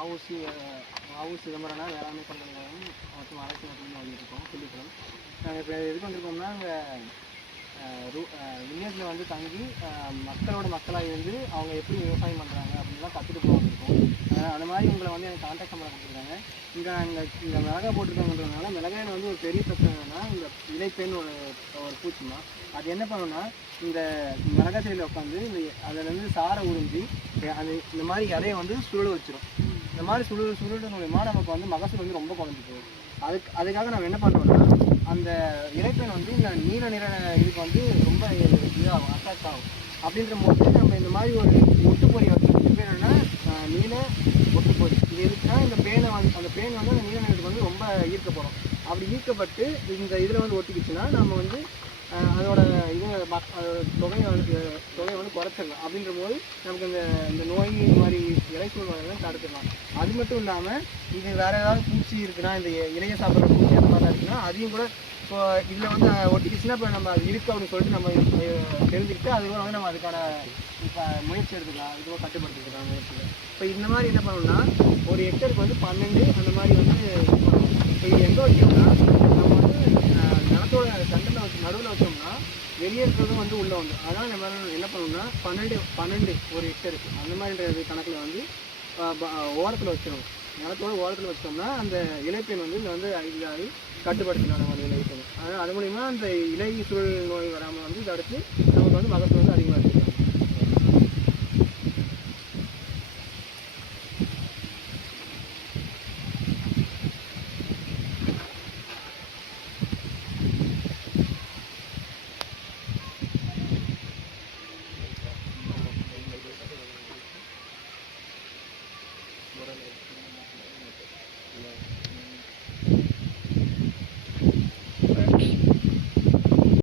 வஉ சிதம்பரனார் வேளாண்மை பல்கலைக்கழகம் மற்றும் அரசு மட்டுமே வந்துருக்கோம் சொல்லிக்கிறோம். நாங்கள் இப்போ எதுக்கு வந்திருக்கோம்னா, அங்கே வில்லேஜில் வந்து தங்கி மக்களோட மக்களாக இருந்து அவங்க எப்படி விவசாயம் பண்ணுறாங்க அப்படின்லாம் கற்றுட்டு போக வந்திருக்கோம். அந்த மாதிரி உங்களை வந்து எனக்கு கான்டாக்ட் நம்பரை கொடுத்துருக்காங்க. இங்கே மிளகா போட்டிருக்காங்கன்றதுனால மிளகாயில் வந்து ஒரு பெரிய பிரச்சனை என்னன்னா, இந்த இலைப்பேன்னு ஒரு பூச்சிமா அது என்ன பண்ணுன்னா, இந்த மிளகா செடியில் உட்காந்து அதிலேருந்து சாரை உறிஞ்சி இந்த மாதிரி இலையை வந்து சுருள வச்சிடும். இந்த மாதிரி சுருள மூலமா நமக்கு வந்து மகசூல் வந்து ரொம்ப குறைஞ்சி போகும். அதுக்காக நம்ம என்ன பண்ணுறோம்னா, அந்த இலைப்பேன் வந்து இந்த நீல நிற இதுக்கு வந்து ரொம்ப இதாகும், அட்டாக் ஆகும். அப்படின்ற போது நம்ம இந்த மாதிரி ஒரு ஒட்டுப்பொறி வைக்கணும். இது பேர் என்னன்னா நீல ஒட்டுப்பொறி. இது எதுக்குன்னா, இந்த பேனை வந்து அந்த பேன் வந்து அந்த நீல நிறத்துக்கு வந்து ரொம்ப ஈர்க்கப்படும். அப்படி ஈர்க்கப்பட்டு இந்த இதில் வந்து ஒட்டிக்கிச்சுன்னா நம்ம வந்து அதோட தொகையை வந்து குறைச்சிடலாம். அப்படின்ற போது நமக்கு இந்த நோய் இந்த மாதிரி இலைச்சூழ் நோயெல்லாம் தடுத்துடலாம். அது மட்டும் இல்லாமல் இது வேறு ஏதாவது பூச்சி இருக்குன்னா, இந்த இலையை சாப்பிட்ற பூச்சி அந்த மாதிரிலாம் இருக்குன்னா அதையும் கூட இப்போ இதில் வந்து ஒட்டிக்கிச்சுன்னா இப்போ நம்ம அது இருக்குது அப்படின்னு சொல்லிட்டு நம்ம தெரிஞ்சுக்கிட்டு அதுக்கப்புறம் வந்து நம்ம அதுக்கான இப்போ முயற்சி எடுத்துக்கலாம், இதுவும் கட்டுப்படுத்திக்கலாம் முயற்சிகள். இப்போ இந்த மாதிரி என்ன பண்ணணும்னா, ஒரு ஹெக்டருக்கு வந்து 12 அந்த மாதிரி வந்து இது பண்ணணும். இப்போ இது எங்கே வைக்கணும்னா, நம்ம வந்து நிலத்தோட தண்டில் வச்சு நடுவில் வச்சோம்னா வெளியே இருக்கிறதும் வந்து உள்ளே வந்து, அதனால் நம்ம என்ன பண்ணணும்னா 12 ஒரு ஹெக்டருக்கு அந்த மாதிரின்றது கணக்கில் வந்து ஓரத்தில் வச்சிடணும். நிலத்தோட ஓரத்தில் வச்சிட்டோம்னா அந்த இலைப்பேன் வந்து இதில் வந்து இதாகி கட்டுப்படுத்தலாம் நம்ம அந்த இலைப்பேன். அதனால் அது மூலிமா அந்த இலை சுருள் நோய் வராமல் வந்து தடுத்து நமக்கு வந்து மகசூல் வந்து அதிகமாக எடுத்துக்கலாம். What are they?